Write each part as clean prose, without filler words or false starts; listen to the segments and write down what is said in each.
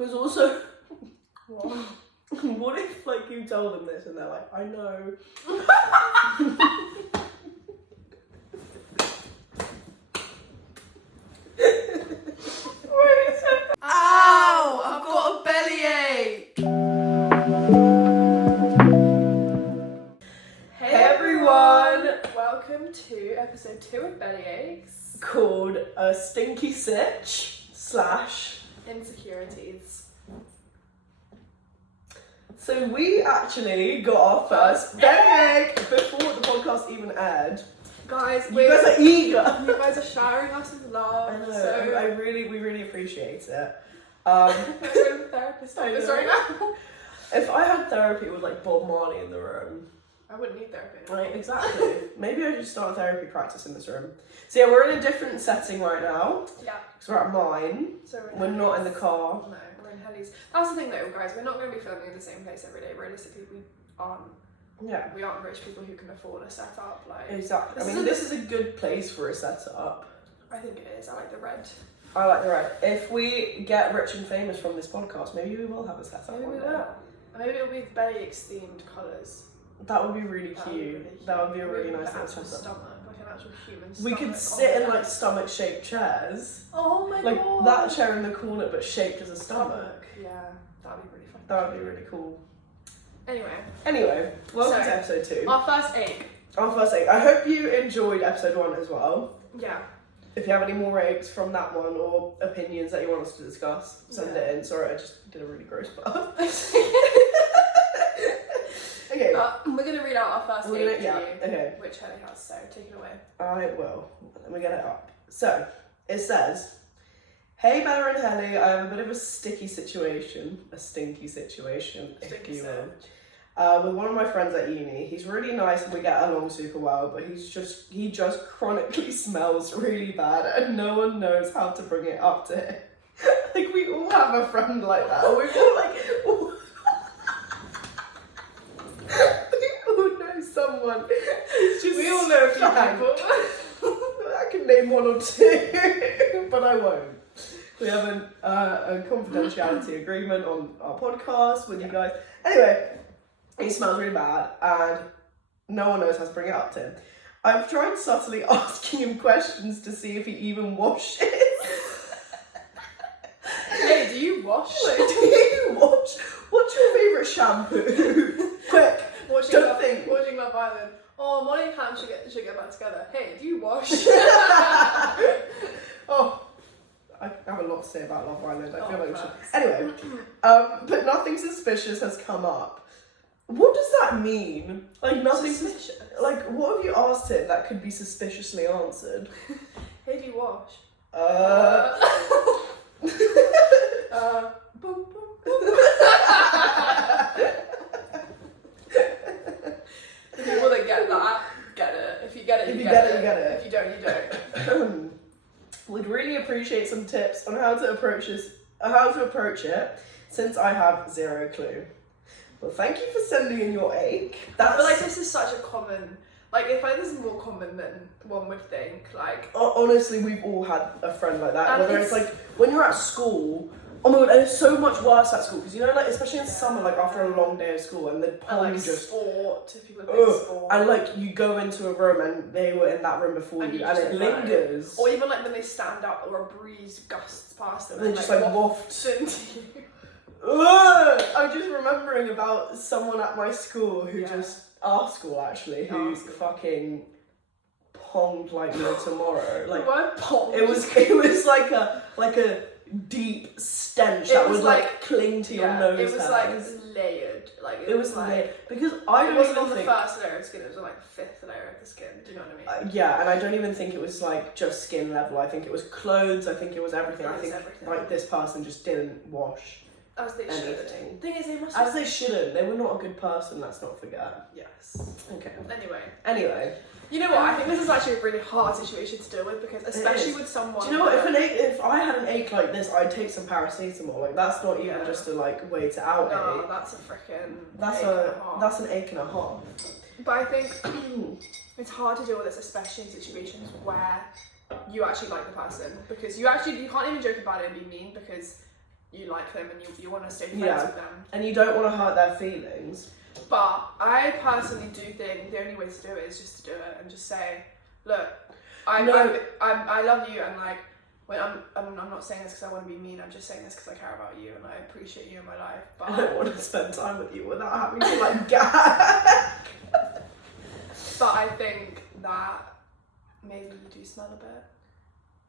Because also, What? what if like you tell them this and they're like, I know. Ow! I've got a bellyache! Hey everyone! Welcome to episode 2 of Bellyaches. Called a stinky sitch / Insecurities. So we actually got our first bellyache before the podcast even aired. Guys, You guys are eager. You guys are showering us with love. I know. So we really appreciate it. we're in the therapist I office know. right now. If I had therapy with like Bob Marley in the room, I wouldn't need therapy. right? Exactly. Maybe I should start a therapy practice in this room. So yeah, we're in a different setting right now. Yeah. Because we're at mine. So We're not in the car. No, we're in Helly's. That's the thing though, guys. We're not going to be filming in the same place every day. Realistically, we aren't rich people who can afford a setup. Like Exactly. I mean, this is a good place for a setup. I think it is. I like the red. I like the red. If we get rich and famous from this podcast, maybe we will have a setup. Maybe one we day. will. Maybe it'll be Bellyaches themed colours. That would be really cute. That would be a really nice An little actual setup. stomach, like an actual human We stomach. could sit in like stomach-shaped chairs, Oh my like god. that chair in the corner, but shaped as a stomach. Yeah, that'd be really fun. That would be really cool. Anyway, Welcome So, to episode 2. our first ache. Our first ache. I hope you enjoyed episode 1 as well. Yeah. If you have any more aches from that one or opinions that you want us to discuss, send Yeah. it in. Sorry, I just did a really gross part. Okay. But we're gonna read out our first ache to you, okay. which Helly has, so take it away. I will. Let me get it up. So, it says, Hey Bella and Helly, I have a bit of a sticky situation, a stinky situation, if you will. With one of my friends at uni. He's really nice and we get along super well, but he just chronically smells really bad and no one knows how to bring it up to him. Like, we all have a friend like that. We all know someone who's just We all know a few stank. people. I can name one or two, but I won't. We have a confidentiality agreement on our podcast with you guys. Anyway, he smells really bad and no one knows how to bring it up to him. I've tried subtly asking him questions to see if he even washes. Hey, do you wash? Like, do you wash? What's your favourite shampoo? Quick, don't think. Watching Love Island. Oh, Molly and Cam should get back together. Hey, do you wash? Oh, I have a lot to say about Love Island. I feel like we should. facts. Anyway, but nothing suspicious has come up. What does that mean? Like nothing. Suspicious? Like, what have you asked him that could be suspiciously answered? Hey, do you wash? Boom, boom, boom. The people that get that, get it. If you get it, you get it. you get it. If you don't, you don't. We'd really appreciate some tips on how to approach it, since I have zero clue. Well, thank you for sending in your ache. I feel like this is such a common, like, I feel like this is more common than one would think, like. Honestly, we've all had a friend like that. And Whether it's like when you're at school. Oh my god, and it's so much worse at school because you know, like especially in summer, like after a long day of school, and the pond and like just sport, if people play sport. and like you go into a room and they were in that room before And you, you and just it don't know. lingers. Or even like when they stand up or a breeze gusts past them, And they and just like wafts waft. into you. Ugh! I'm just remembering about someone at my school who our school actually, who Our school. fucking ponged like no tomorrow. Like The word pong. it was like a deep stench It that was would like cling to your nose. It was like layered. Like It was like layered because I it don't wasn't even on the think. first layer of skin. It was on like the fifth layer of the skin. Do you know what I mean? Yeah, and I don't even think it was like just skin level. I think it was clothes. I think it was everything. It I was think everything. like this person just didn't wash As they should. anything. Thing is, they must. As they shouldn't. They were not a good person. Let's not forget. Yes. Okay. Anyway. You know what? I think this is actually a really hard situation to deal with because, especially with someone. Do you know what? If I had an ache like this, I'd take some paracetamol. Like that's not even just a like way to out No, ache. that's a freaking. That's an ache and a half. But I think it's hard to deal with this, especially in situations where you actually like the person, because you can't even joke about it and be mean because you like them and you want to stay friends with them. And you don't want to hurt their feelings. But I personally do think the only way to do it is just to do it and just say, look, I love you, and like, when I'm not saying this because I want to be mean, I'm just saying this because I care about you and I appreciate you in my life. But I don't want to spend time with you without having to like gag. But I think that maybe you do smell a bit.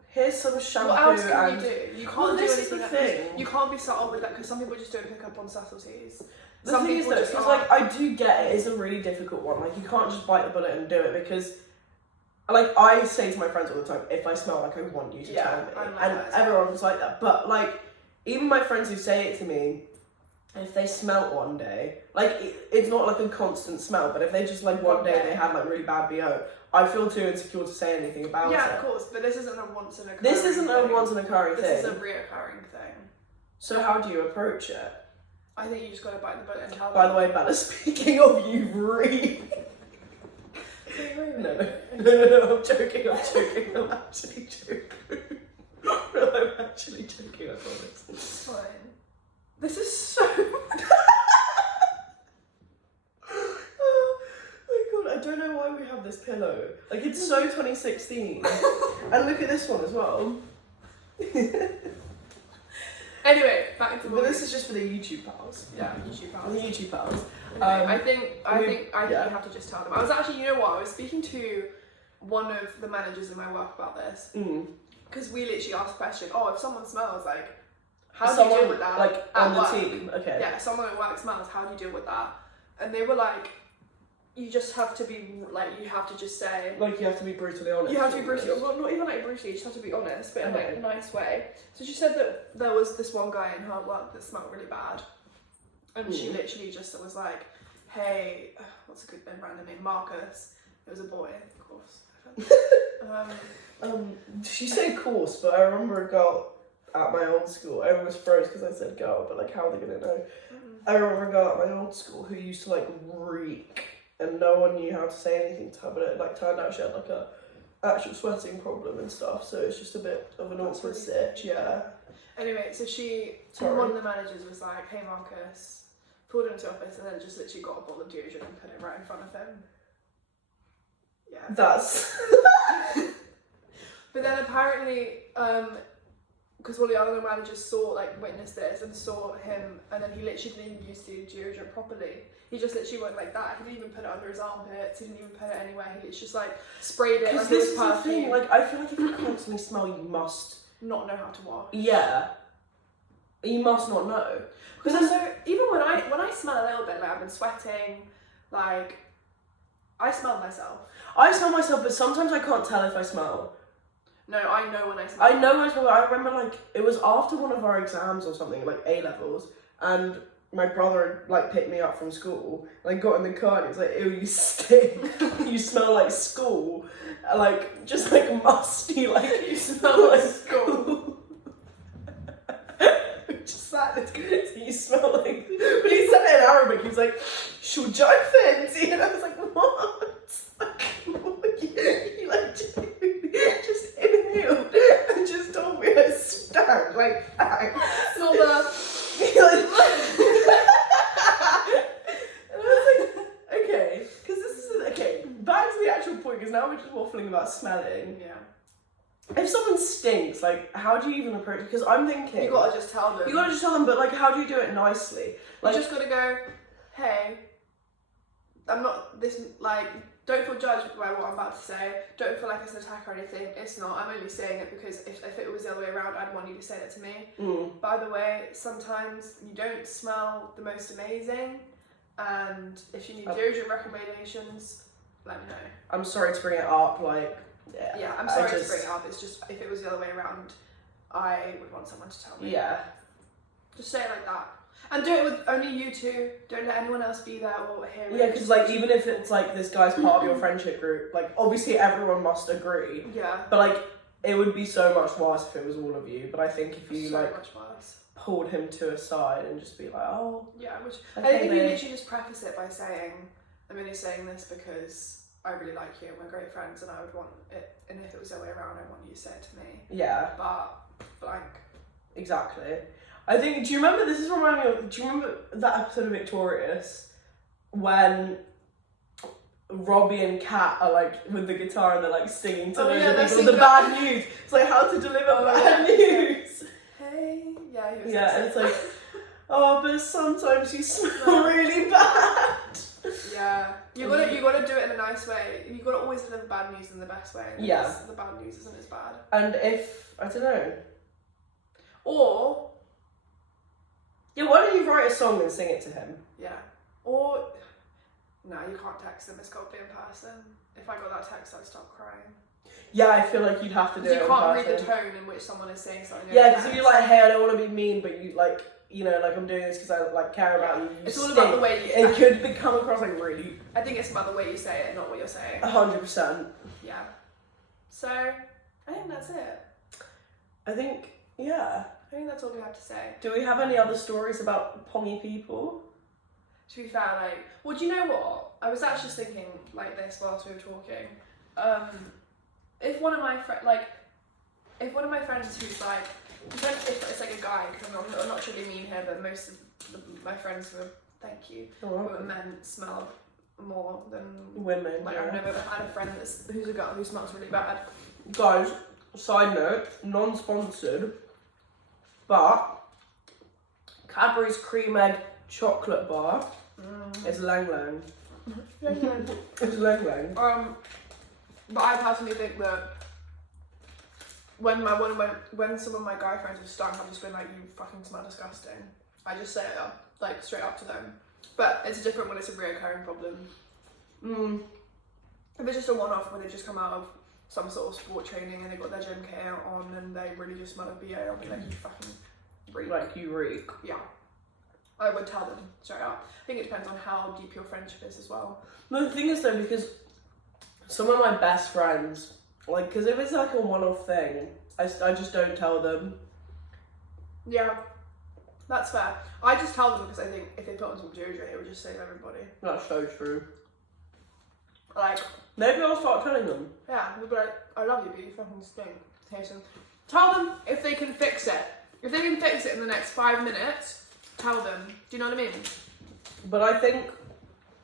Here's some shampoo. What else can you do? You can't do this anything. is the thing. You can't be subtle with that because some people just don't pick up on subtleties. The thing is though, because like I do get it, it's a really difficult one. Like you can't just bite the bullet and do it because, like I say to my friends all the time, if I smell like I want you to tell me, and everyone's like that. But like even my friends who say it to me, if they smelt one day, like it's not like a constant smell, but if they just like one day they had like really bad BO, I feel too insecure to say anything about it. Yeah, of course, but this isn't a once in a occurring This isn't a once in a occurring thing. This is a reoccurring thing. So how do you approach it? I think you just gotta bite the bullet and tell them. By the way, Bella, speaking of you, really. No, I'm joking, I'm actually joking. No, I'm actually joking, I promise. It's fine. This is so... Oh my god, I don't know why we have this pillow. Like, it's so 2016. And look at this one as well. Anyway, back to But this is just for the YouTube pals. Yeah, YouTube pals. The YouTube pals. I think you have to just tell them. I was actually, you know what, I was speaking to one of the managers in my work about this. Because we literally asked the question, if someone smells, like, how do you deal with that? Like, on the team? Okay. Yeah, someone at work smells, how do you deal with that? And they were like, you just have to be, like, you have to just say... Like, you have to be brutally honest. You have to be brutally honest. Well, not even, like, brutally, you just have to be honest, but in, like, a nice way. So she said that there was this one guy in her work that smelled really bad. And she literally just was like, hey, what's a good random name? Marcus. It was a boy, of course. She said course, but I remember a girl at my old school. Everyone was froze because I said girl, but, like, how are they going to know? I remember a girl at my old school who used to, like, reek. And no one knew how to say anything to her, but it like turned out she had like a actual sweating problem and stuff, so it's just a bit of an awkward sitch, yeah. Anyway, so one of the managers was like, hey Marcus, pulled him to office and then just literally got a bottle of deodorant and put it right in front of him. Yeah. That's... But then apparently, because one of the other managers witnessed this and saw him, and then he literally didn't even use the deodorant properly. He just literally went like that. He didn't even put it under his armpits. He didn't even put it anywhere. He literally just like sprayed it. Because this is the thing. Like I feel like if you constantly smell, you must not know how to wash. Yeah. You must not know. Because also, even when I smell a little bit, like I've been sweating, like I smell myself. I smell myself, but sometimes I can't tell if I smell. No, I know when I smell. I know when I smell. I remember like it was after one of our exams or something, like A levels, and my brother like picked me up from school. And I got in the car and he was like, "Ew, you stink. You smell like school, like just like musty. Like you smell like school." Just sat there, so you smell like. But he said it in Arabic. He was like, "Shoo jafenti," and I was like, "What?" He like just inhaled and just told me I stank like thanks. So the. And I was like, okay, because this is okay. Back to the actual point, because now we're just waffling about smelling. Yeah. If someone stinks, like, how do you even approach it? Because I'm thinking... You gotta just tell them. You gotta just tell them, but, like, how do you do it nicely? Like, you just gotta go, hey, I'm not this, like, don't feel judged by what I'm about to say. Don't feel like it's an attack or anything. It's not. I'm only saying it because if it was the other way around, I'd want you to say that to me. By the way, sometimes you don't smell the most amazing, and if you need deodorant recommendations, let me know. I'm sorry to bring it up, like... Yeah, I'm sorry to bring it up. It's just, if it was the other way around, I would want someone to tell me. Yeah. Just say it like that. And do it with only you two. Don't let anyone else be there or hear it. Yeah, because, like, even if it's, like, this guy's part of your friendship group, like, obviously everyone must agree. Yeah. But, like, it would be so much worse if it was all of you. But I think if you, so like, much worse. Pulled him to a side and just be like, oh... Yeah, which... Okay, I think if you literally just preface it by saying, I'm only saying this because I really like you and we're great friends and I would want it, and if it was the other way around, I want you to say it to me. Yeah. But, blank. Exactly. I think, do you remember, this is reminding me of, do you remember that episode of Victorious when Robbie and Kat are like with the guitar and they're like singing to the bad news? It's like how to deliver bad news. Hey, yeah, he was and it's like, oh, but sometimes you smell really bad. Yeah, you gotta do it in a nice way. You gotta always deliver bad news in the best way. Yeah, the bad news isn't as bad. And if I don't know, or yeah, why don't you write a song and sing it to him? Yeah, or no, you can't text him. It's got to be in person. If I got that text, I'd start crying. Yeah, I feel like you'd have to do it in person. You can't read the tone in which someone is saying something. Yeah, because if you're like, hey, I don't want to be mean, but you like, you know, like I'm doing this because I like care about you. It's all about the way it could come across like really. I think it's about the way you say it, not what you're saying. 100%. Yeah. So I think that's it. I think that's all we have to say. Do we have any other stories about pongy people? To be fair, like, well, do you know what? I was actually thinking like this whilst we were talking. If one of my friends who's like, if it's like a guy, because I'm not trying to be mean here, but most of my friends were, who are men smell more than women. Like, I've never had a friend who's a girl who smells really bad. Guys, side note, non-sponsored, but Cadbury's Cream Egg Chocolate Bar is Lang Lang. It's Lang Lang. But I personally think that when some of my guy friends have stung, I've just been like, you fucking smell disgusting. I just say it up, like straight up to them. But it's different when it's a reoccurring problem. If it's just a one-off where they just come out of some sort of sport training and they got their gym kit on and they really just smell of BA, I'll be like, you fucking reek. Like you reek. Yeah. I would tell them straight up. I think it depends on how deep your friendship is as well. No, the thing is though, because some of my best friends, like, because if it's like a one-off thing, I just don't tell them. Yeah, that's fair. I just tell them because I think if they put on some deodorant, it would just save everybody. That's so true. Like, maybe I'll start telling them. Yeah, we'll be like, I love you, but you fucking stink. Here's some. Tell them if they can fix it. If they can fix it in the next 5 minutes, tell them. Do you know what I mean? But I think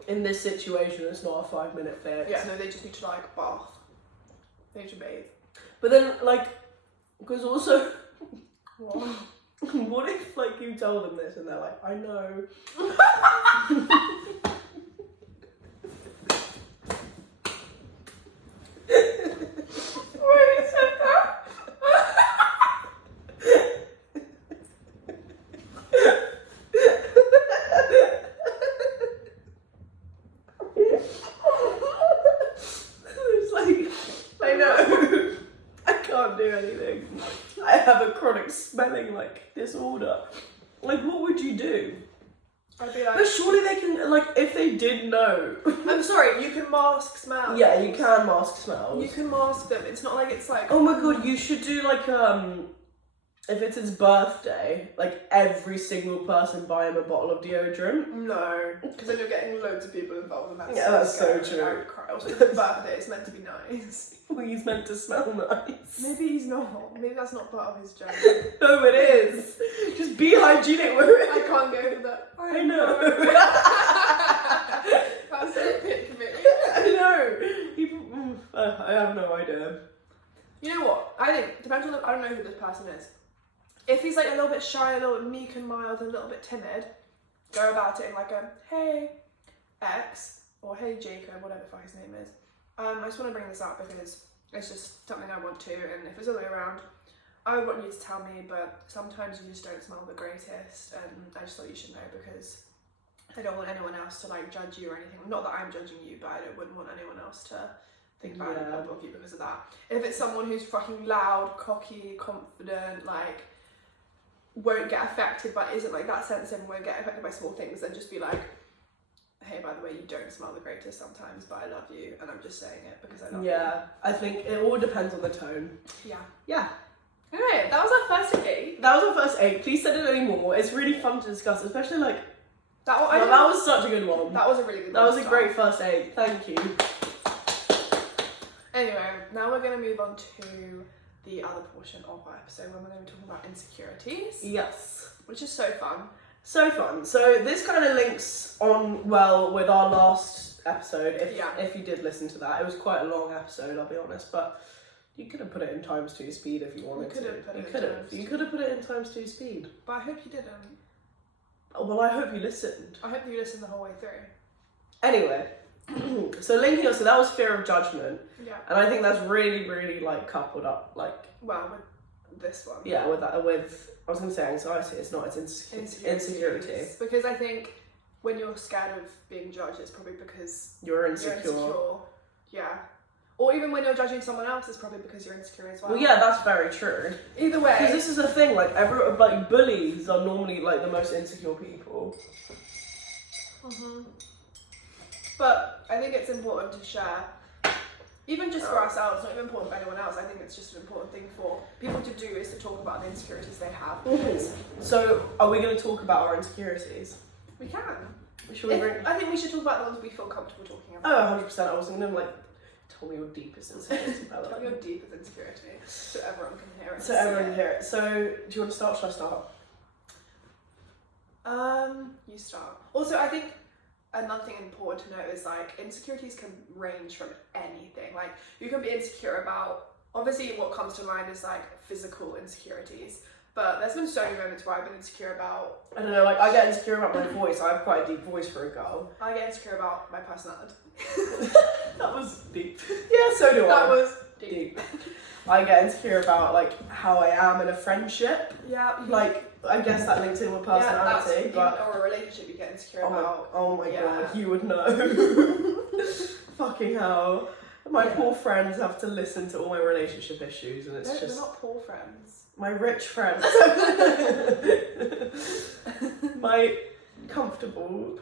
in this situation, it's not a 5-minute fix. Yeah, no, they just need to like bath. They need to bathe. But then, like, because also, What? what if like you tell them this and they're like, I know. Smelling like disorder. Like, what would you do? I'd be like, but surely they can, like, if they did know. I'm sorry, you can mask smells. Yeah, you can mask smells. You can mask them. It's not like it's like. Oh my god, you should do like if it's his birthday, like every single person buy him a bottle of deodorant. No, because then you're getting loads of people involved in that. Yeah, that's so true. I would cry. Also, it's his birthday. It's meant to be nice. Well, he's meant to smell nice. Maybe he's not. Maybe that's not part of his job. No, it is. Just be hygienic with it. I can't go for that. I know. That's so pick me. I know. People, I have no idea. You know what? I think depends on. I don't know who this person is. If he's like a little bit shy, a little bit meek and mild, a little bit timid, go about it in like a hey X or hey Jacob, whatever the fuck his name is. I just want to bring this up because it's just something I want to, and if it's the other way around, I would want you to tell me, but sometimes you just don't smell the greatest, and I just thought you should know because I don't want anyone else to like judge you or anything. Not that I'm judging you, but I wouldn't want anyone else to think about it above you because of that. If it's someone who's fucking loud, cocky, confident, like won't get affected but isn't like that sensitive and won't get affected by small things, then just be like, hey, by the way, you don't smell the greatest sometimes, but I love you, and I'm just saying it because I love you. Yeah, I think it all depends on the tone. Yeah. Anyway, that was our first date. That was our first date. Please send it anymore. It's really fun to discuss, especially like that was such a good one. That was a really good one. That was a great first date. Thank you. Anyway, now we're gonna move on to the other portion of our episode when we're going to be talking about insecurities. Yes. Which is so fun. So fun. So this kind of links on well with our last episode. If you did listen to that, it was quite a long episode, I'll be honest, but you could have put it in times 2 speed if you wanted to. You could have put it in times 2 speed. But I hope you didn't. Well, I hope you listened. I hope you listened the whole way through. Anyway, so linking us, so that was fear of judgment. Yeah. And I think that's really, really like coupled up, like. Well, with this one. Yeah, with that, I was going to say anxiety, it's not, it's insecurity. Because I think when you're scared of being judged, it's probably because you're insecure. Yeah. Or even when you're judging someone else, it's probably because you're insecure as well. Well, yeah, that's very true. Either way. Because this is the thing, like, bullies are normally, like, the most insecure people. Mm-hmm. But I think it's important to share, even just for ourselves, not even important for anyone else. I think it's just an important thing for people to do, is to talk about the insecurities they have. Mm-hmm. So, are we going to talk about our insecurities? We can. I think we should talk about the ones we feel comfortable talking about. Oh, 100%. I was going to, like, tell me your deepest insecurity about it. Tell me your deepest insecurity, so everyone can hear it. So everyone can hear it. So, do you want to start? Should I start? You start. Also, I think another thing important to note is, like, insecurities can range from anything. Like, you can be insecure about, obviously what comes to mind is, like, physical insecurities. But there's been so many moments where I've been insecure about... I don't know, like, I get insecure about my voice. I have quite a deep voice for a girl. I get insecure about my personality. That was deep. Yeah, so do I. That was deep. I get insecure about, like, how I am in a friendship. Yeah. Like, I guess that links in with personality. Or a relationship you get insecure about. Oh my god, you would know. Fucking hell. My poor friends have to listen to all my relationship issues, and it's They're not poor friends. My rich friends. My comfortable.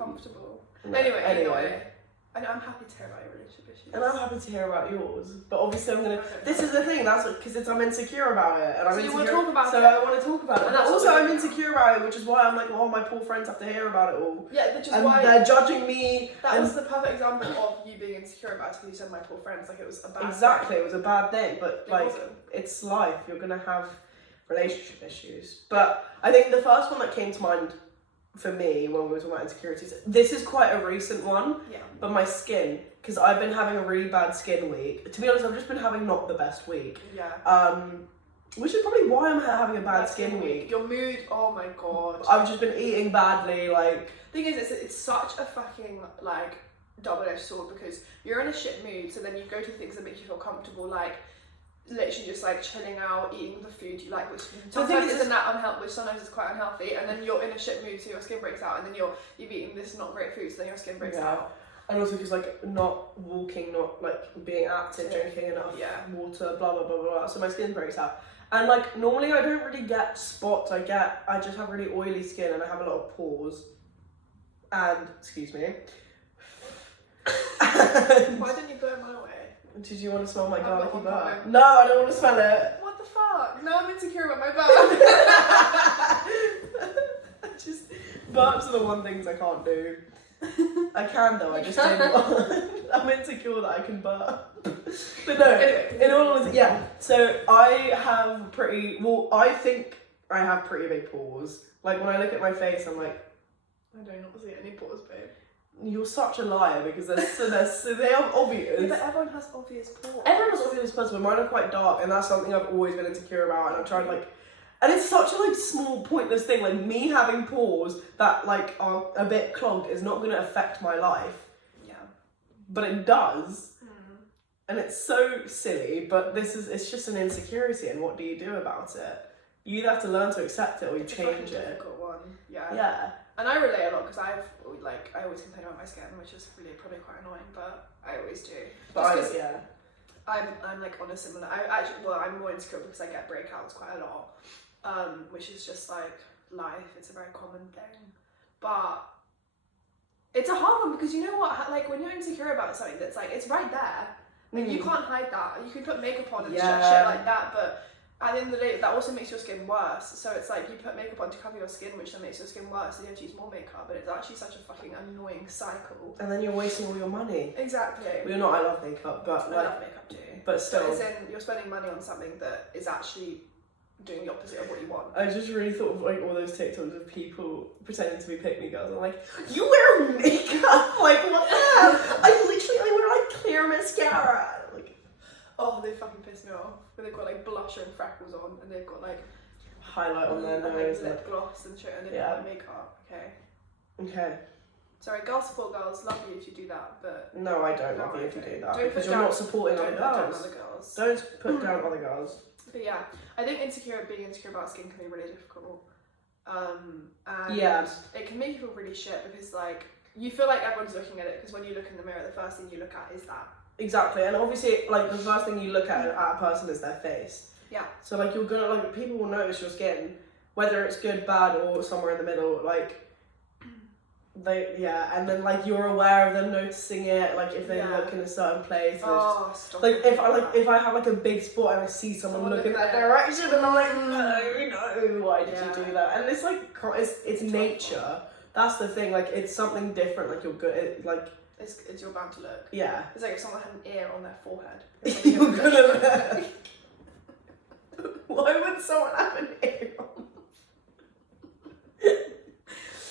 No, anyway. And I'm happy to hear about your relationship issues. And I'm happy to hear about yours. But obviously I'm going to... This is the thing, that's because I'm insecure about it. And you want to talk about it? So I want to talk about it. And also I'm insecure about it, which is why I'm like, oh, my poor friends have to hear about it all. Yeah, which is and why... they're judging me. That was the perfect example of you being insecure about it, because you said my poor friends. Like, it was a bad Exactly, thing. it was a bad thing. But, like, it's life. You're going to have relationship issues. But I think the first one that came to mind for me when we were talking about insecurities, this is quite a recent one, but my skin, because I've been having a really bad skin week. To be honest, I've just been having not the best week. Which is probably why I'm having a bad skin week. Your mood, oh my god. I've just been eating badly, like... Thing is, it's such a fucking, like, double-edged sword, because you're in a shit mood, so then you go to things that make you feel comfortable, like, literally just like chilling out, eating the food you like, which sometimes isn't that unhealthy, which sometimes is quite unhealthy, and then you're in a shit mood, so your skin breaks out, and then you've eaten this not great food, so then your skin breaks out. And also because, like, not walking, not, like, being active, drinking enough water, blah, blah, blah, blah, so my skin breaks out. And, like, normally I don't really get spots, I just have really oily skin, and I have a lot of pores. And, excuse me. Why didn't you burn my way? Did you want to smell my garlicky butter? No, I don't want to smell it. What the fuck? No, I'm insecure about my butt. Just, burps are the one things I can't do. I can though, I just don't want. I'm insecure that I can burp. But no, anyway, in all honesty, so I have I think I have pretty big pores. Like, when I look at my face, I'm like, I don't see any pores, babe. You're such a liar, because they are obvious. Yeah, but everyone has obvious pores. Everyone has obvious pores, but mine are quite dark, and that's something I've always been insecure about, and I'm trying to, like... And it's such a, like, small, pointless thing, like, me having pores that, like, are a bit clogged is not going to affect my life. Yeah. But it does. And it's so silly, but it's just an insecurity, and what do you do about it? You either have to learn to accept it, or you change it. It's a difficult one, Yeah. And I relate a lot, because I always complain about my skin, which is really probably quite annoying, but I always do. But I'm like on a similar. I'm more insecure because I get breakouts quite a lot, which is just like life. It's a very common thing, but it's a hard one, because you know what? Like, when you're insecure about something, that's like, it's right there. Like, you can't hide that. You can put makeup on and shit like that, but at the end of the day, that also makes your skin worse. So it's like, you put makeup on to cover your skin, which then makes your skin worse, so you have to use more makeup, but it's actually such a fucking annoying cycle. And then you're wasting all your money. Exactly. Well, I love makeup, but I love makeup too. but still. As in, you're spending money on something that is actually doing the opposite of what you want. I just really thought of like all those TikToks of people pretending to be pick-me girls. I'm like, you wear makeup? Like, what the hell? I wear like clear mascara. Like, oh, they fucking piss me off. But they've got like blusher and freckles on, and they've got like highlight on their and, nose. like lip gloss and shit, and they've got makeup. Okay. Sorry, girls support girls. Love you if you do that, but no, I don't love you if you do that, don't because you're not supporting other girls. Don't put down other girls. But yeah, I think being insecure about skin can be really difficult. And it can make you feel really shit because like you feel like everyone's looking at it, because when you look in the mirror, the first thing you look at is that. Exactly, and obviously, like the first thing you look at a person is their face. Yeah. So like you're gonna like people will notice your skin, whether it's good, bad, or somewhere in the middle. Like and then like you're aware of them noticing it. Like if they look in a certain place. Stop. Like if I have like a big spot and I see someone look in that direction, and I'm like, no, why did you do that? And it's like it's nature. That's the thing. Like it's something different. Like you're good. Like it's you're bound to look. Yeah. It's like if someone had an ear on their forehead. You're gonna look. Why would someone have an ear on?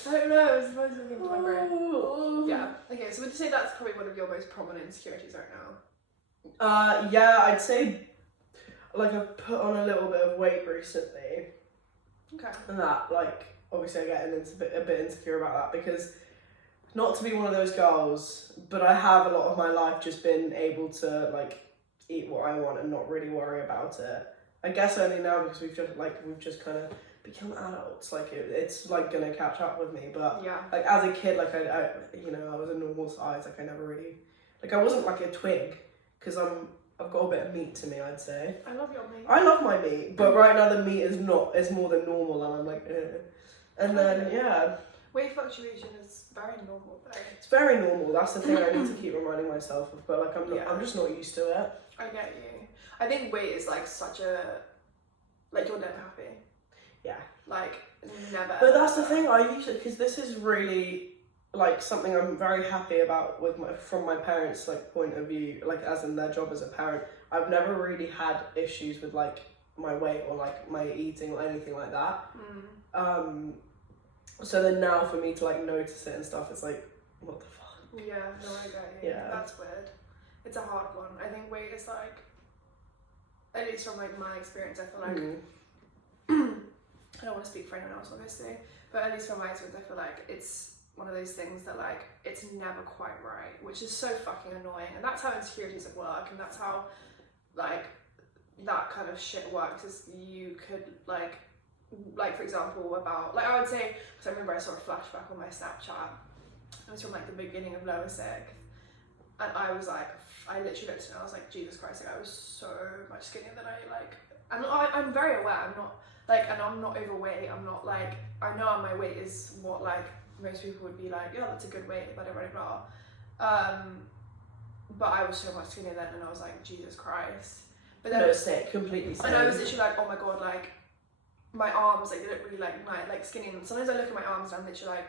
I don't know, it's the most thing to my brain. Yeah. Okay, so would you say that's probably one of your most prominent insecurities right now? Yeah, I'd say like I've put on a little bit of weight recently. Okay. And that, like, obviously I get a bit insecure about that, because not to be one of those girls, but I have a lot of my life just been able to like eat what I want and not really worry about it. I guess only now because we've just kind of become adults. Like it's like gonna catch up with me. But like as a kid, like I I was a normal size. Like I never really, like I wasn't like a twig, because I've got a bit of meat to me, I'd say. I love your meat. I love my meat, but right now the meat is more than normal, and I'm like, and then weight fluctuation is very normal though. It's very normal. That's the thing I need to keep reminding myself of. But like I'm just not used to it. I get you. I think weight is like such a, like you're never happy. Yeah. Like never. But that's the thing. I usually, because this is really like something I'm very happy about from my parents' like point of view, like as in their job as a parent. I've never really had issues with like my weight or like my eating or anything like that. So then now for me to like notice it and stuff, it's like, what the fuck? Yeah, no, I get you. Yeah. That's weird. It's a hard one. I think weight is like, at least from like my experience, I feel like I don't want to speak for anyone else obviously, but at least from my experience, I feel like it's one of those things that like it's never quite right, which is so fucking annoying. And that's how insecurities at work, and that's how like that kind of shit works. Is you could like for example about like I would say, because I remember I saw a flashback on my Snapchat. It was from like the beginning of lower sixth, and I was like, I literally looked at it and I was like, Jesus Christ, like I was so much skinnier than I like, and I'm very aware I'm not like, and I'm not overweight, I'm not like, I know my weight is what like most people would be like, yeah, that's a good weight, blah blah blah. But I was so much skinnier then, and I was like, Jesus Christ. But then sick, completely sick. And I was literally like, oh my god, like my arms, like they look really like skinny, and sometimes I look at my arms and I'm literally like,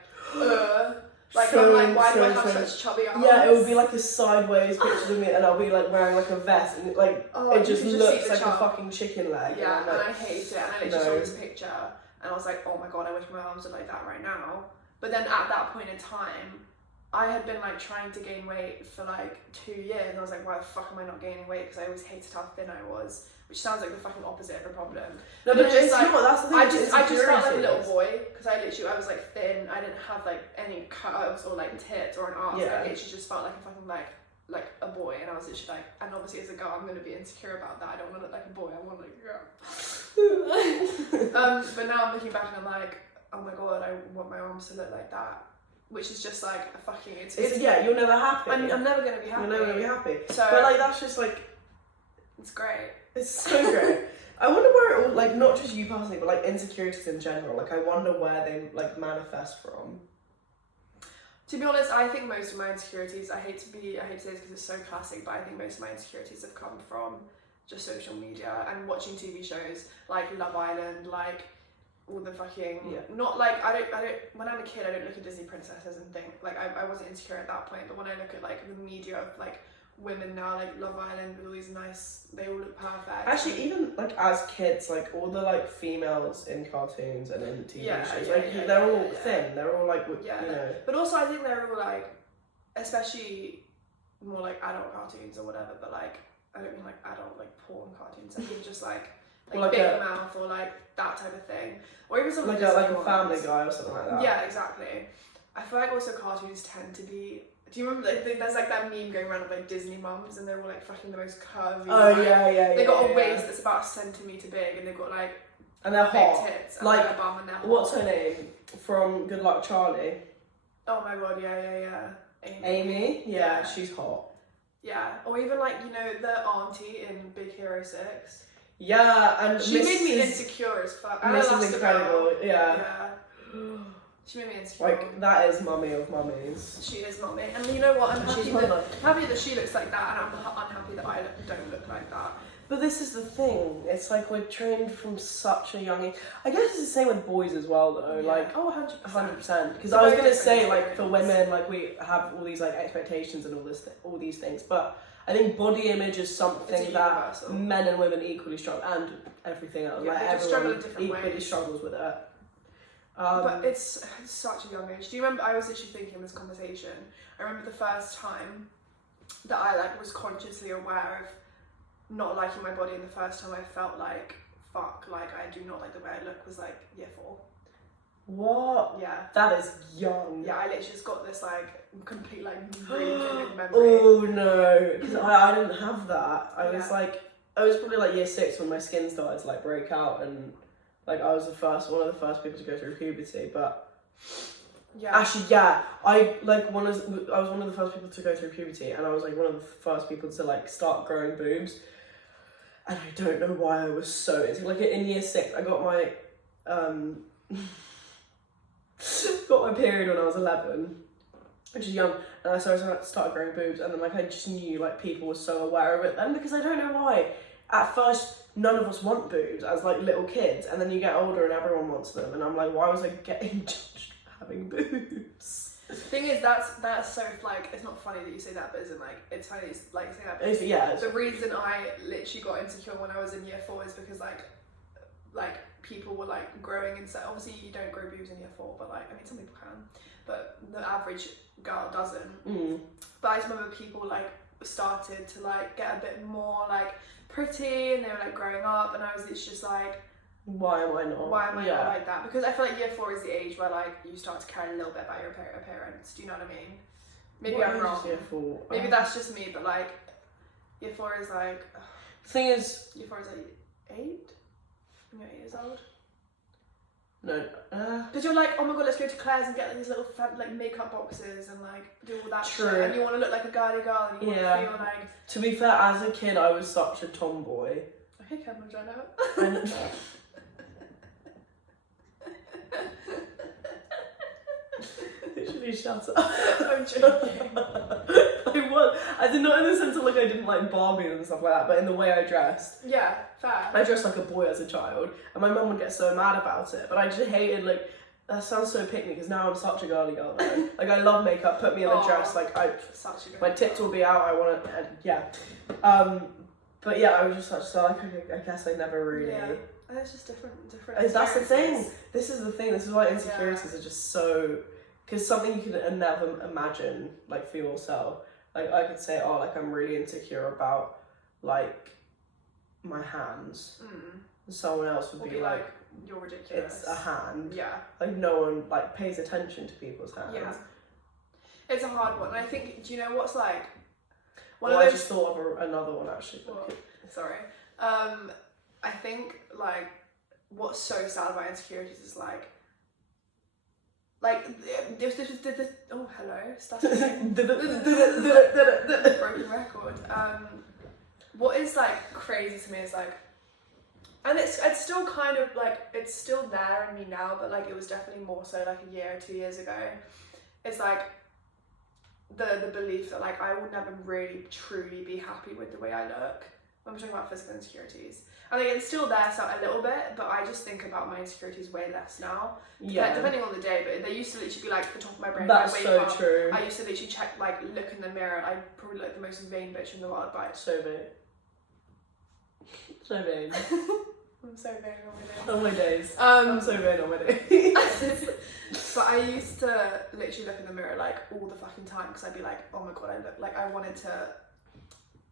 like so, I'm like, why do I have such chubby arms? Yeah, it would be like a sideways picture of me, and I'll be like wearing like a vest, and like it just looks like a fucking chicken leg. Yeah, and I hate it. And I literally saw this picture, and I was like, oh my god, I wish my arms were like that right now. But then at that point in time, I had been like trying to gain weight for like 2 years, and I was like, why the fuck am I not gaining weight? Because I always hated how thin I was, which sounds like the fucking opposite of the problem. No, but it's like, not. That's the thing. I just felt like a little boy, because I was like thin. I didn't have like any curves or like tits or an arse. Yeah. I literally just felt like a fucking like a boy, and I was literally like, and obviously as a girl, I'm gonna be insecure about that. I don't want to look like a boy. I want to look like a girl. But now I'm looking back and I'm like, oh my god, I want my arms to look like that. Which is just like a fucking. It's yeah, you're never happy. I'm never gonna be happy. You're never gonna be happy. So, but like that's just like. It's great. It's so great. I wonder where it all, like, not just you personally, but like insecurities in general. Like, I wonder where they like manifest from. To be honest, I think most of my insecurities, I hate to say this because it's so classic, but I think most of my insecurities have come from just social media and watching TV shows like Love Island, like all the fucking not like I don't when I'm a kid I don't look at Disney princesses and think like I wasn't insecure at that point, but when I look at like the media of like women now, like Love Island with all these nice, they all look perfect. Actually, even like as kids, like all the like females in cartoons and in TV shows, they're all thin. They're all like, you know. But also, I think they're all like, especially more like adult cartoons or whatever. But like, I don't mean like adult like porn cartoons. I mean just like Big Mouth or like that type of thing, or even something like a Family Guy or something like that. Yeah, exactly. I feel like also cartoons tend to be. Do you remember? Like, there's like that meme going around of like Disney mums, and they're all like fucking the most curvy. Oh yeah. They got a waist that's about a centimetre big, and they've got like. And they're big hot. tits, and like a bum, and they're hot. What's her name from Good Luck Charlie? Oh my god, yeah. Amy? Yeah, she's hot. Yeah, or even like, you know, the auntie in Big Hero 6. Yeah, and she made me insecure as fuck. Mrs. Incredible, yeah. She made me insecure. Like, that is mummy of mummies. She is mummy. And you know what? I'm happy that she looks like that, and I'm unhappy that I don't look like that. But this is the thing. It's like we're trained from such a young age. I guess it's the same with boys as well, though. Yeah. Like, 100%. Because I was gonna say, like, for women, like, we have all these like expectations and all these things. But I think body image is something that men and women equally struggle, and everything else. Yeah, like, everyone equally struggles with it. But it's such a young age. Do you remember? I was literally thinking this conversation. I remember the first time that I like was consciously aware of not liking my body, and the first time I felt like fuck, like I do not like the way I look was like year 4. What? Yeah. That is young. Yeah, I literally just got this like complete like really vivid memory. Oh no, because I didn't have that. I was probably like year 6 when my skin started to like break out, and like I was one of the first people to go through puberty. But actually, I was one of the first people to go through puberty, and I was like one of the first people to like start growing boobs. And I don't know why I was so into like in year 6 I got my got my period when I was 11, which is young, and I started growing boobs, and then like I just knew like people were so aware of it then, because I don't know why. At first none of us want boobs as like little kids, and then you get older and everyone wants them, and I'm like, why was I getting judged for having boobs? The thing is, that's so like, it's not funny that you say that, but isn't like, it's funny it's like saying that. But the reason I literally got insecure when I was in year 4 is because like people were like growing, and so obviously you don't grow boobs in year 4, but like, I mean, some people can, but the average girl doesn't. But I just remember people like started to like get a bit more like pretty, and they were like growing up, and I was just like, why am I not like that? Because I feel like year 4 is the age where like you start to care a little bit about your appearance. Do you know what I mean? Maybe I'm wrong. Year 4? Maybe that's just me, but like year 4 is like. The thing is, year 4 is like 8. When you're 8 years old. No. Because you're like, oh my god, let's go to Claire's and get these little like makeup boxes and like do all that shit. And you want to look like a girly girl, and you want to feel like. To be fair, as a kid, I was such a tomboy. Okay, Kevin, I know. Literally shut up. I'm joking. I was. I did not in the sense of like I didn't like Barbie and stuff like that, but in the way I dressed. Yeah, fair. I dressed like a boy as a child, and my mum would get so mad about it. But I just hated like. That sounds so pick me, because now I'm such a girly girl. Though. Like I love makeup. Put me in a dress. Like my tits will be out. I want to. But yeah, I was just such. So like I guess I never really. Yeah. And it's just different. That's the thing. This is the thing. This is why insecurities are just so. Because something you can never imagine, like, for yourself. Like, I could say, oh, like, I'm really insecure about, like, my hands. And someone else would be like, you're ridiculous. It's a hand. Yeah. Like, no one, like, pays attention to people's hands. Yeah. It's a hard one. And I think, do you know what's, like... I just thought of another one, actually. Well, sorry. I think, like, what's so sad about insecurities is, like, this oh hello, broken record. What is like crazy to me is like, and it's still kind of like, it's still there in me now, but like it was definitely more so like a year or 2 years ago. It's like the belief that like I will never really truly be happy with the way I look. when we're talking about physical insecurities. I think it's still there so a little bit, but I just think about my insecurities way less now. Yeah. Depending on the day, but they used to literally be like the top of my brain. That's I wake so up, true. I used to literally check, like, look in the mirror. I probably look the most vain bitch in the world, but So vain. So vain. I'm so vain On my days. on I'm so vain on my days. But I used to literally look in the mirror like all the fucking time because I'd be like, oh my god, I look like I wanted to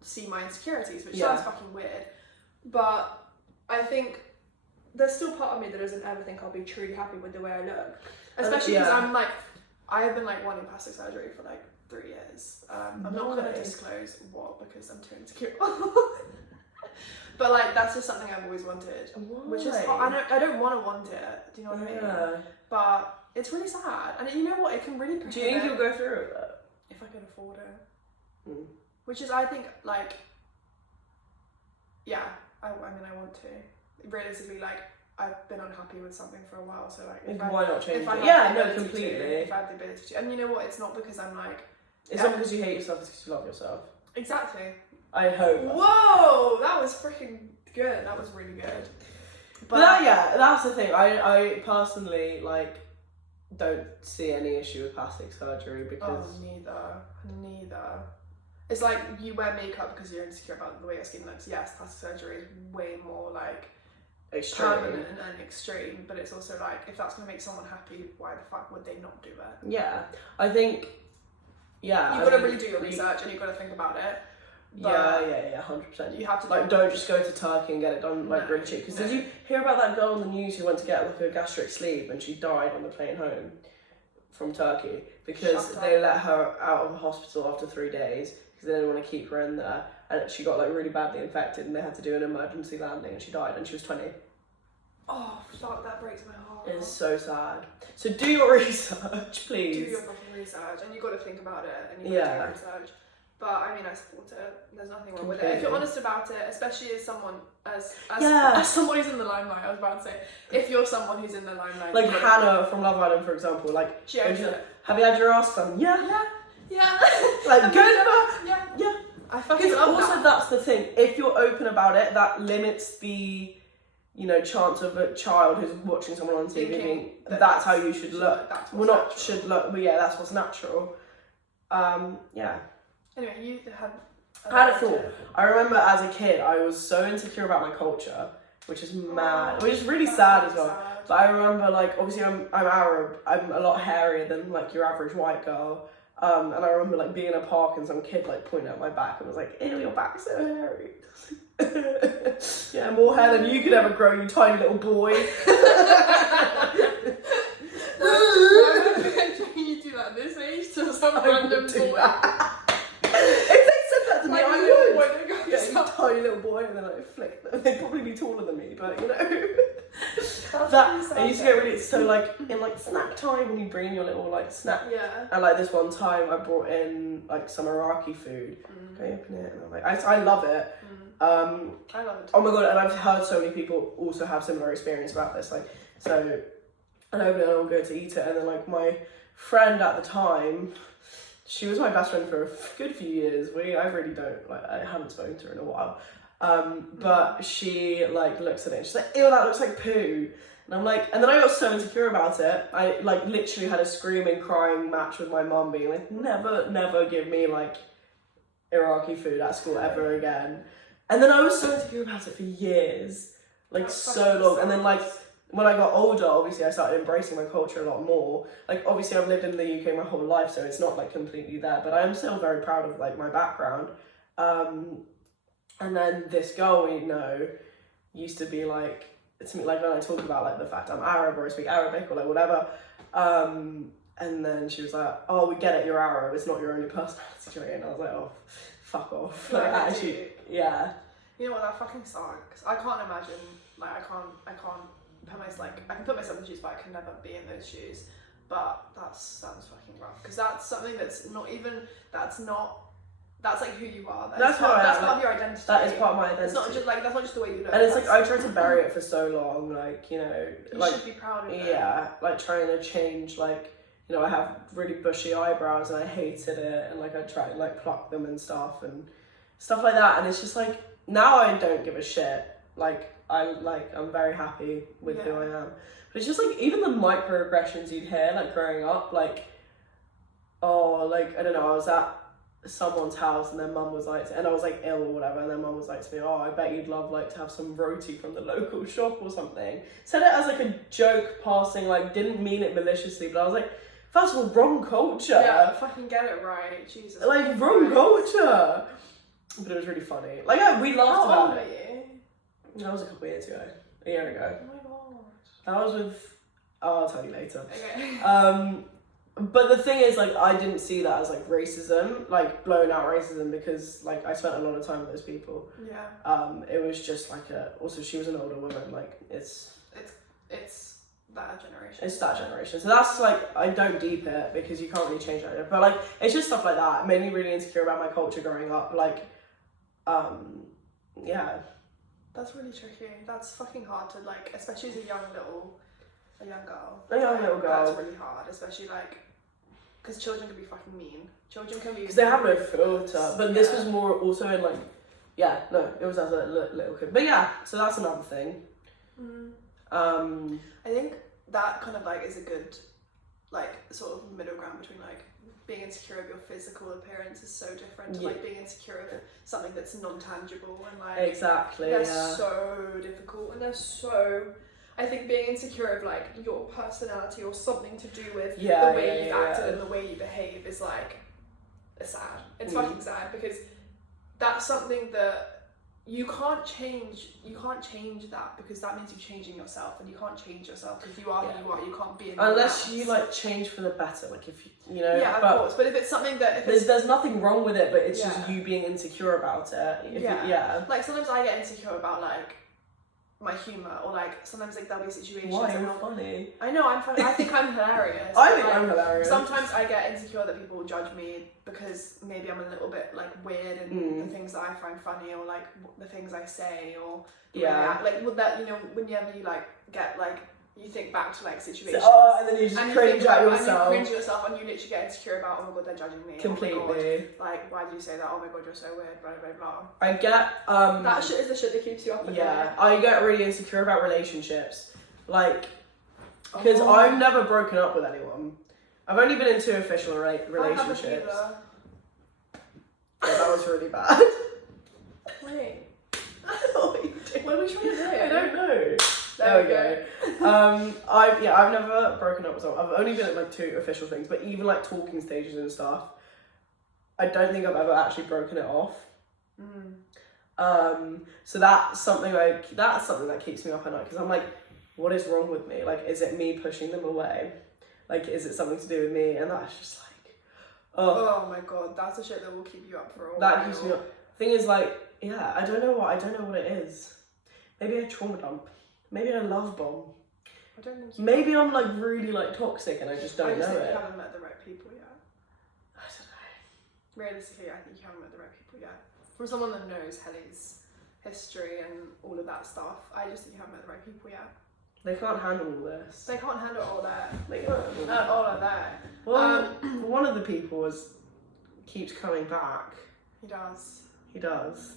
see my insecurities, which sounds fucking weird. But I think there's still part of me that doesn't ever think I'll be truly happy with the way I look. Especially because I'm like, I have been like wanting plastic surgery for like 3 years. I'm not going to disclose what because I'm too insecure. But like that's just something I've always wanted. Which is, I don't want to want it. Do you know what I mean? But it's really sad. And you know what? It can really prohibit. Do you think you'll go through with that? If I could afford it. Mm. Which is, I think, like, yeah, I mean, I want to. Realistically, like, I've been unhappy with something for a while, so like, why not change it? If I have the ability to, and you know what? It's not because I'm like. It's not because you hate yourself. It's because you love yourself. Exactly. I hope. Whoa, that was freaking good. That was really good. But that's the thing. I personally like don't see any issue with plastic surgery because neither. It's like you wear makeup because you're insecure about the way your skin looks. Yes, plastic surgery is way more like extreme. Permanent and extreme, but it's also like if that's gonna make someone happy, why the fuck would they not do it? Yeah, I think. Yeah, you've got to really do your research and you've got to think about it. Yeah, 100%. You have to like don't just go to Turkey and get it done like really cheap. Because did you hear about that girl on the news who went to get like a gastric sleeve and she died on the plane home from Turkey because they let her out of the hospital after 3 days because they didn't want to keep her in there, and she got like really badly infected and they had to do an emergency landing and she died and she was 20. Oh fuck, that breaks my heart. It's so sad. So do your research, please. Do your proper research and you've got to think about it and you've got to do your research. But I mean, I support it. There's nothing wrong with it. If you're honest about it, especially as someone, as someone who's in the limelight, I was about to say, if you're someone who's in the limelight. Like Hannah from Love Island, for example, like, she owns it. Have you had your ass done? Yeah. Like, good for yeah. I fucking love that. Also, that's the thing. If you're open about it, that limits the, chance of a child who's watching someone on TV thinking that's how you should look. Should look, but yeah, that's what's natural. Yeah. Anyway, you had. I had a thought. I remember as a kid, I was so insecure about my culture, which is mad, which is really sad as well. Sad. But I remember, like, obviously I'm Arab. I'm a lot hairier than like your average white girl. And I remember like being in a park and some kid like pointed at my back and was like, "Ew, your back's so hairy." Yeah, more hair than you could ever grow, you tiny little boy. You do that this age to some random boy. If they said that to me, I would. Yeah, tiny little boy, and then I flick them. They'd probably be taller than me, but I used to get really like in like snack time when you bring in your little like snack. Yeah. And like this one time, I brought in like some Iraqi food. Can I open it? And I'm like, I love it. I love it too. Oh my god! And I've heard so many people also have similar experience about this. Like, so, and I open it and I'll go to eat it, and then like my friend at the time. She was my best friend for a good few years. I really don't, like, I haven't spoken to her in a while. But she, like, looks at it and she's like, ew, that looks like poo. And I'm like, and then I got so insecure about it. I, like, literally had a screaming, crying match with my mum being like, never give me, like, Iraqi food at school ever again. And then I was so insecure about it for years. Like, so long. And then, like, when I got older, obviously I started embracing my culture a lot more. Like, obviously I've lived in the UK my whole life, so it's not like completely there, but I am still very proud of like my background. And then this girl we know used to be like, to me, like when I talk about like the fact I'm Arab or I speak Arabic or like whatever, and then she was like, oh, we get it, you're Arab, it's not your only personality trait. And I was like, oh, fuck off. Like, actually, yeah. You know what, that fucking sucks. I can't imagine, like I can't put myself, like, I can put myself in shoes, but I can never be in those shoes. But that sounds fucking rough because that's something that's not even. That's like who you are. That's part of your identity. That is part of my identity. It's not just like that's not just the way you look. And it's like I tried to bury it for so long, like you like, should be proud of it. Yeah, like trying to change, like I have really bushy eyebrows and I hated it, and like I tried to like pluck them and stuff like that, and it's just like now I don't give a shit. I'm very happy with who I am. But it's just like even the microaggressions you'd hear like growing up, like, oh, like I don't know, I was at someone's house and their mum was like, and I was like ill or whatever, and their mum was like to me, oh, I bet you'd love like to have some roti from the local shop or something. Said it as like a joke passing, like didn't mean it maliciously, but I was like, first of all, wrong culture. Yeah, fucking get it right, Jesus. Like wrong culture. But it was really funny. Like we laughed How old about are it. you? That was a couple of years ago, a year ago. Oh my god. That was with, oh, I'll tell you later. Okay. But the thing is, like, I didn't see that as like racism, like blown out racism, because like I spent a lot of time with those people. Yeah. It was just like also she was an older woman, like it's that generation. It's that generation. So that's like, I don't deep it because you can't really change that. But like, it's just stuff like that. It made me really insecure about my culture growing up. Like, yeah. That's really tricky. That's fucking hard to like, especially as a young girl. A young little girl. That's really hard, especially like, because children can be fucking mean. Children can be. Because they have no filter. But this was more also in like, it was as a little kid. But yeah, so that's another thing. I think that kind of like is a good, like sort of middle ground between like being insecure of your physical appearance is so different to like being insecure of something that's non-tangible and like exactly. They're so difficult and they're so. I think being insecure of like your personality or something to do with the way you've acted and the way you behave is like, it's sad. It's fucking sad because that's something that you can't change. You can't change that because that means you're changing yourself, and you can't change yourself because you are who you are. You can't be unless you like change for the better. Like if you know. Yeah, of course. But if it's something that there's nothing wrong with it, but it's just you being insecure about it. Like sometimes I get insecure about like my humour, or like sometimes like there'll be situations. Why? You're funny. I know I'm funny. I think I'm hilarious. I think I'm hilarious. Sometimes I get insecure that people will judge me because maybe I'm a little bit like weird and the things that I find funny, or like the things I say, or like with that, you know, whenever you like get like you think back to like situations, and then you just cringe at yourself. And you cringe at yourself, and you literally get insecure about, oh my god, they're judging me. Completely. Oh my god, like why do you say that? Oh my god, you're so weird. Blah blah blah. I get that shit is the shit that keeps you up at night. I get really insecure about relationships, like because I've never broken up with anyone. I've only been in 2 official relationships. That was really bad. Wait. What are you doing? What are we trying to do? I don't know. There we go. I've never broken up with someone. I've only been at like 2 official things, but even like talking stages and stuff, I don't think I've ever actually broken it off. So that's something that keeps me up at night, because I'm like, what is wrong with me? Like, is it me pushing them away? Like, is it something to do with me? And that's just like, oh my god, that's the shit that will keep you up for a while. That keeps me up. Thing is, like, I don't know what it is. Maybe a trauma dump. Maybe a love bomb. I don't think maybe I'm like really like toxic and I just don't know it. You haven't met the right people yet. I don't know. Realistically, I think you haven't met the right people yet. From someone that knows Helly's history and all of that stuff, I just think you haven't met the right people yet. They can't handle all this. They can't handle all that. They can't. All of that. Well, one of the people keeps coming back. He does. He does.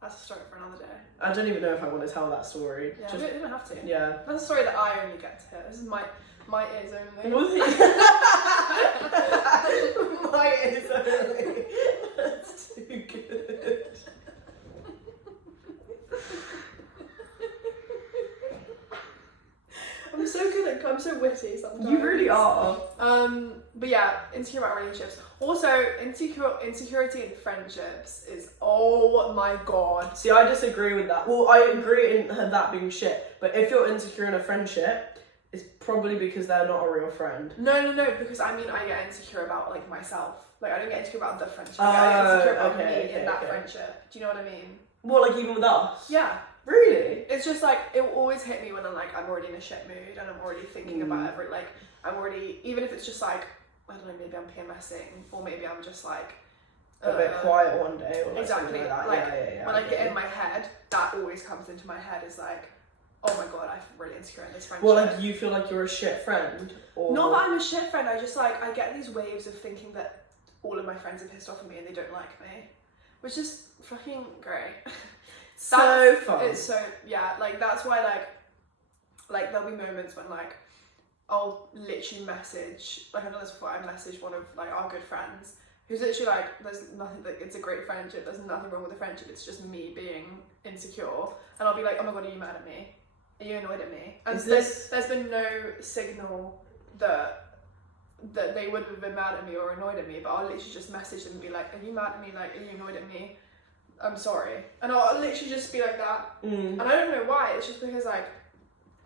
That's a story for another day. I don't even know if I want to tell that story. Yeah, you don't have to. Yeah. That's a story that I only get to hear. This is my ears only. Was it? My ears only. That's too good. I'm so witty sometimes. You really are. But yeah, insecure about relationships. Also, insecurity in friendships is, oh my god. See, I disagree with that. Well, I agree in that being shit, but if you're insecure in a friendship, it's probably because they're not a real friend. No, because I mean I get insecure about like myself. Like I don't get insecure about the friendship. I get insecure about me in that friendship. Do you know what I mean? Well, like even with us? Yeah. Really? It's just like, it will always hit me when I'm already in a shit mood and I'm already thinking about I'm already, even if it's just like, I don't know, maybe I'm PMSing, or maybe I'm just like a bit quiet one day, or like exactly something like that. Like when I get in my head, that always comes into my head is like, oh my god, I'm really insecure in this friendship. Well, like you feel like you're a shit friend, or not that I'm a shit friend. I just like, I get these waves of thinking that all of my friends are pissed off at me and they don't like me. which is fucking great. So fun. It's so, yeah, like that's why like there'll be moments when like I'll literally message, like I've done this before, I message one of like our good friends who's literally like, there's nothing, like it's a great friendship, there's nothing wrong with the friendship, it's just me being insecure, and I'll be like, oh my god, are you mad at me? Are you annoyed at me? And there's been no signal that they would have been mad at me or annoyed at me, but I'll literally just message them and be like, are you mad at me? Like, are you annoyed at me? I'm sorry. And I'll literally just be like that. And I don't know why, it's just because like,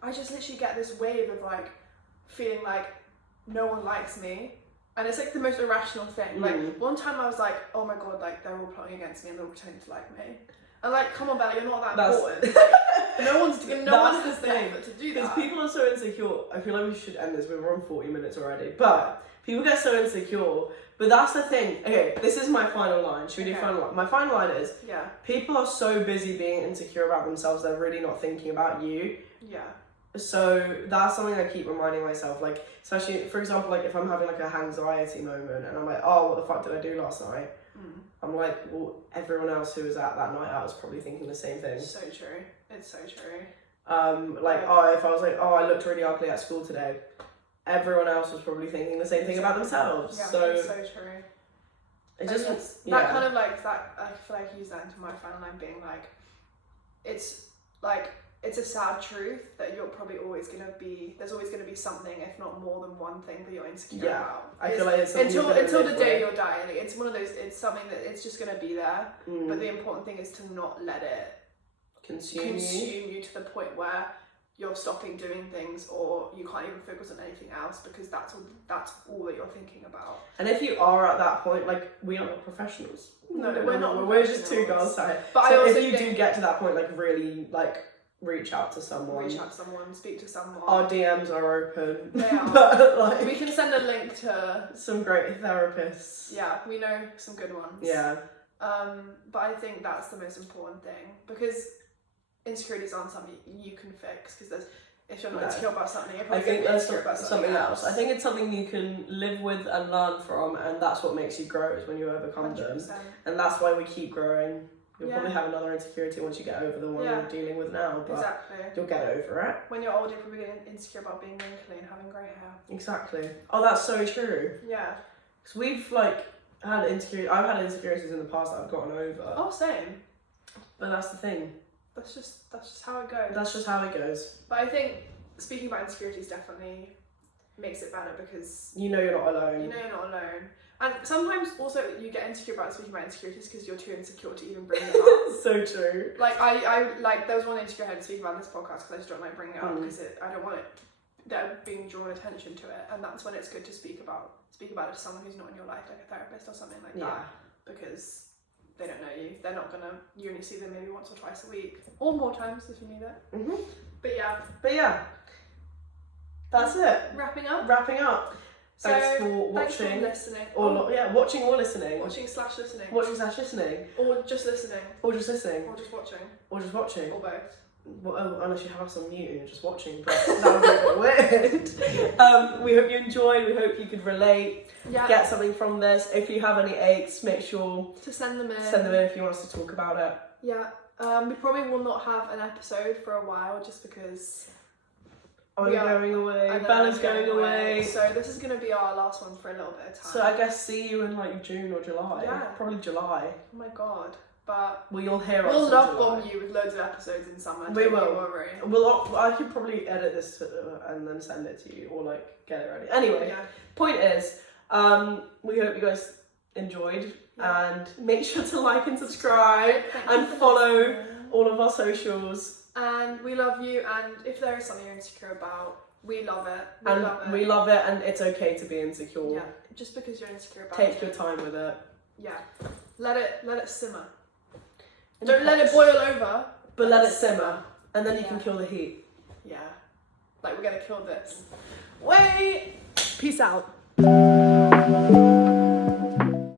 I just literally get this wave of like, feeling like no one likes me. And it's like the most irrational thing. Like one time I was like, oh my god, like they're all plotting against me and they're all pretending to like me. And like, come on, Bella, you're not that important. Like, no one has the effort to do that. Because people are so insecure. I feel like we should end this. We're on 40 minutes already. But people get so insecure. But that's the thing. Okay, this is my final line. Should we do final line? My final line is, people are so busy being insecure about themselves, they're really not thinking about you. Yeah. So that's something I keep reminding myself, like, especially, for example, like if I'm having like a anxiety moment and I'm like, oh, what the fuck did I do last night? I'm like, well, everyone else who was at that night out was probably thinking the same thing. So true. It's so true. If I was like, oh, I looked really ugly at school today, everyone else was probably thinking the same thing about themselves. Yeah, so it's so true. It just, that kind of like, that, I feel like I use that into my final line being like, it's a sad truth that you're probably always going to be, there's always going to be something, if not more than one thing that you're insecure about. I feel like it's something until the day you're dying. Like, it's one of those, it's something that it's just going to be there. But the important thing is to not let it consume you to the point where you're stopping doing things or you can't even focus on anything else because that's all that you're thinking about. And if you are at that point, like, we are not professionals. No, we're not. We're just two girls out. But so I also if you do get to that point, like, really, like, reach out to someone, speak to someone. Our DMs are open. They are. But, like, we can send a link to some great therapists. Yeah, we know some good ones. Yeah. But I think that's the most important thing because insecurities aren't something you can fix because if you're not insecure about something, you're probably insecure about something else. I think it's something you can live with and learn from, and that's what makes you grow is when you overcome 100%. them. And that's why we keep growing. You'll probably have another insecurity once you get over the one you're dealing with now, but you'll get over it. When you're older, you're probably getting insecure about being wrinkly and having grey hair. Exactly. Oh, that's so true. Yeah. Because we've had insecurities. I've had insecurities in the past that I've gotten over. Oh, same. But that's the thing. That's just how it goes. That's just how it goes. But I think speaking about insecurities definitely makes it better because you know you're not alone. You know you're not alone. And sometimes also you get insecure about speaking about insecurities because you're too insecure to even bring them up. So true. Like I like there was one insecure I had to speak about in this podcast because I just don't like bringing it up because I don't want it there being drawn attention to it, and that's when it's good to speak about it to someone who's not in your life, like a therapist or something like that, because they don't know you. They're not gonna. You only see them maybe once or twice a week, or more times if you need it. But yeah. That's it. Wrapping up. Thanks for watching. Thanks for listening. Watching or listening. Watching/listening. Watching/listening. Or just listening. Or just listening. Or just watching. Or just watching. Or both. Well, unless you have us on mute and you're just watching, but that would be a bit weird. We hope you enjoyed. We hope you could relate. Yeah. Get something from this. If you have any aches, make sure to send them in. If you want us to talk about it. Yeah. We probably will not have an episode for a while just because I'm going away. Bella's going away. So this is going to be our last one for a little bit of time. So I guess see you in like June or July. Yeah. Probably July. Oh my god. But you'll hear us. We'll love bomb you with loads of episodes in summer. We will. I could probably edit this and then send it to you, or like get it ready. Anyway, point is, we hope you guys enjoyed, and make sure to like and subscribe and follow all of our socials. And we love you. And if there is something you're insecure about, we love it. We love it, and it's okay to be insecure. Yeah, just because you're insecure about it. Take your time with it. Yeah, let it simmer. Don't let it boil over, but let it simmer, and then you can kill the heat. Yeah, like we're gonna kill this. Wait. Peace out.